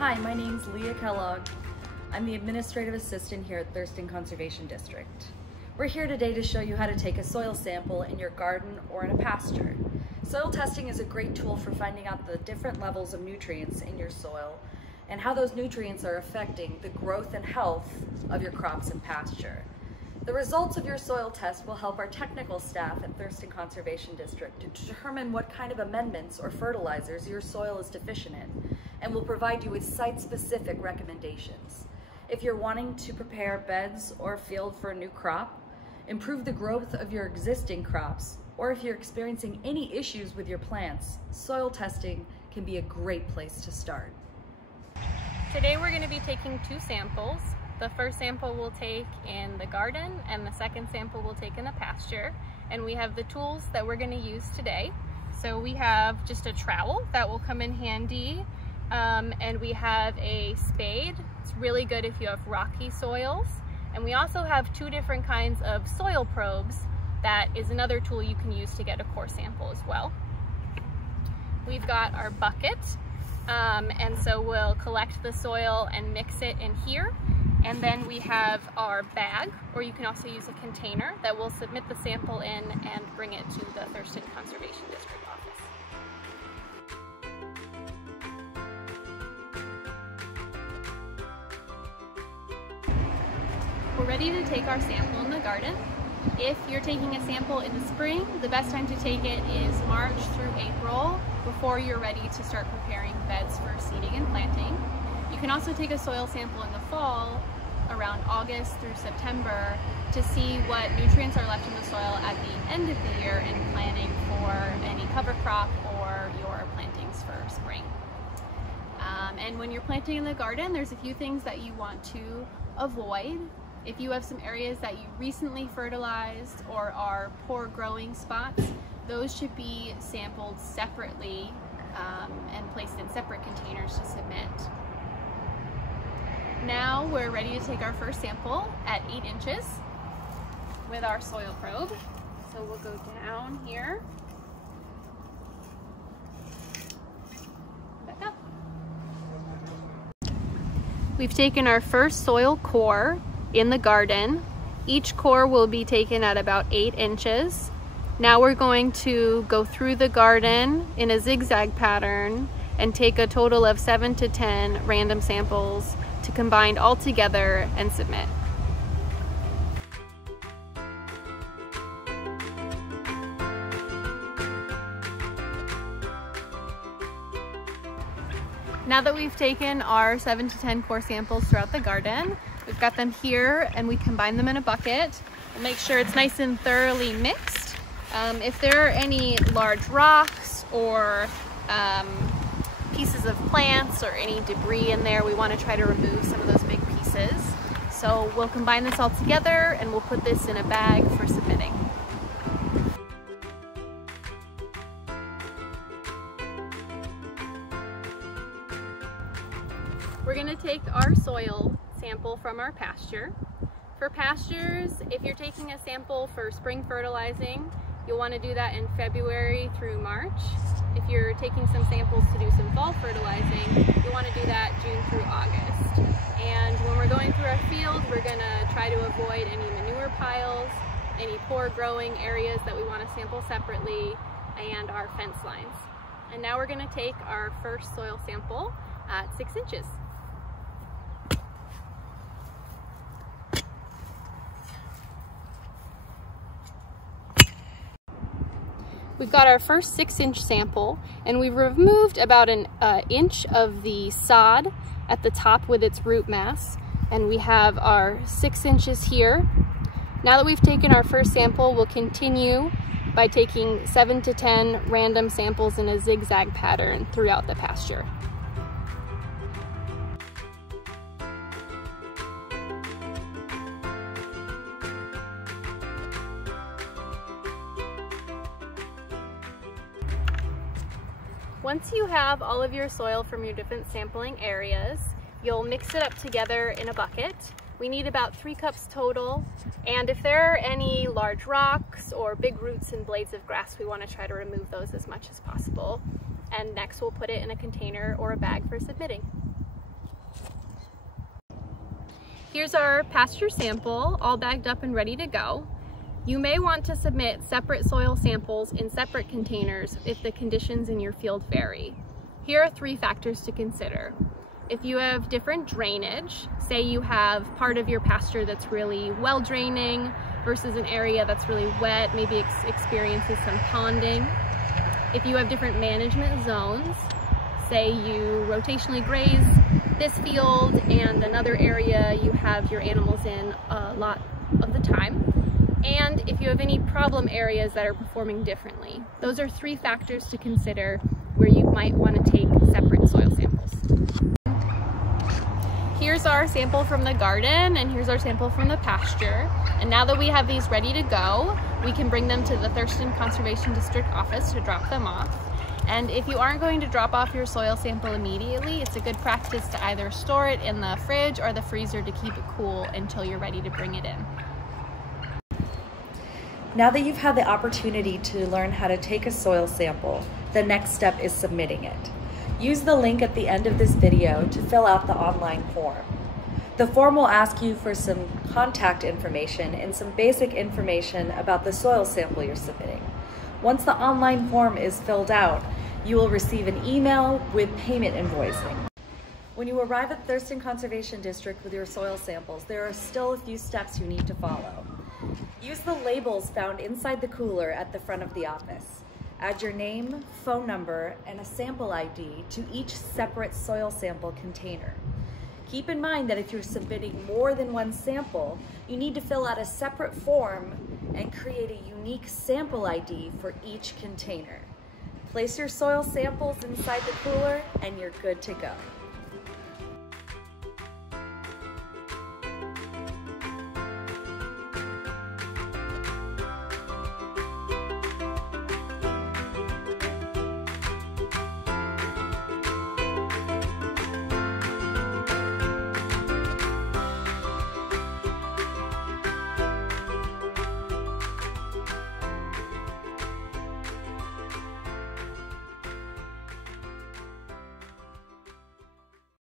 Hi, my name's Leah Kellogg. I'm the Administrative Assistant here at Thurston Conservation District. We're here today to show you how to take a soil sample in your garden or in a pasture. Soil testing is a great tool for finding out the different levels of nutrients in your soil and how those nutrients are affecting the growth and health of your crops and pasture. The results of your soil test will help our technical staff at Thurston Conservation District to determine what kind of amendments or fertilizers your soil is deficient in, and will provide you with site-specific recommendations. If you're wanting to prepare beds or field for a new crop, improve the growth of your existing crops, or if you're experiencing any issues with your plants, soil testing can be a great place to start. Today we're going to be taking two samples. The first sample we'll take in the garden and the second sample we'll take in the pasture. And we have the tools that we're going to use today. So we have just a trowel that will come in handy, and we have a spade. It's really good if you have rocky soils. And we also have two different kinds of soil probes. That is another tool you can use to get a core sample as well. We've got our bucket, and so we'll collect the soil and mix it in here. And then we have our bag, or you can also use a container that we'll submit the sample in and bring it to the Thurston Conservation District office. We're ready to take our sample in the garden. If you're taking a sample in the spring, the best time to take it is March through April, before you're ready to start preparing beds for seeding and planting. You can also take a soil sample in the fall, around August through September, to see what nutrients are left in the soil at the end of the year in planning for any cover crop or your plantings for spring. And when you're planting in the garden, there's a few things that you want to avoid. If you have some areas that you recently fertilized or are poor growing spots, those should be sampled separately and placed in separate containers to submit. Now we're ready to take our first sample at 8 inches with our soil probe. So we'll go down here, back up. We've taken our first soil core in the garden. Each core will be taken at about 8 inches. Now we're going to go through the garden in a zigzag pattern and take a total of 7 to 10 random samples to combine all together and submit. Now that we've taken our 7 to 10 core samples throughout the garden, we've got them here and we combine them in a bucket. We'll make sure it's nice and thoroughly mixed. If there are any large rocks or pieces of plants or any debris in there, we want to try to remove some of those big pieces. So we'll combine this all together and we'll put this in a bag for submitting. We're going to take our soil sample from our pasture. For pastures, if you're taking a sample for spring fertilizing, you'll want to do that in February through March. If you're taking some samples to do some fall fertilizing, you'll want to do that June through August. And when we're going through our field, we're going to try to avoid any manure piles, any poor growing areas that we want to sample separately, and our fence lines. And now we're going to take our first soil sample at 6 inches. We've got our first 6-inch sample, and we've removed about an inch of the sod at the top with its root mass, and we have our 6 inches here. Now that we've taken our first sample, we'll continue by taking 7 to 10 random samples in a zigzag pattern throughout the pasture. Once you have all of your soil from your different sampling areas, you'll mix it up together in a bucket. We need about 3 cups total, and if there are any large rocks or big roots and blades of grass, we want to try to remove those as much as possible. And next we'll put it in a container or a bag for submitting. Here's our pasture sample, all bagged up and ready to go. You may want to submit separate soil samples in separate containers if the conditions in your field vary. Here are 3 factors to consider. If you have different drainage, say you have part of your pasture that's really well draining versus an area that's really wet, maybe experiences some ponding. If you have different management zones, say you rotationally graze this field and another area you have your animals in a lot of the time. And if you have any problem areas that are performing differently. Those are 3 factors to consider where you might want to take separate soil samples. Here's our sample from the garden and here's our sample from the pasture. And now that we have these ready to go, we can bring them to the Thurston Conservation District office to drop them off. And if you aren't going to drop off your soil sample immediately, it's a good practice to either store it in the fridge or the freezer to keep it cool until you're ready to bring it in. Now that you've had the opportunity to learn how to take a soil sample, the next step is submitting it. Use the link at the end of this video to fill out the online form. The form will ask you for some contact information and some basic information about the soil sample you're submitting. Once the online form is filled out, you will receive an email with payment invoicing. When you arrive at Thurston Conservation District with your soil samples, there are still a few steps you need to follow. Use the labels found inside the cooler at the front of the office. Add your name, phone number, and a sample ID to each separate soil sample container. Keep in mind that if you're submitting more than one sample, you need to fill out a separate form and create a unique sample ID for each container. Place your soil samples inside the cooler and you're good to go.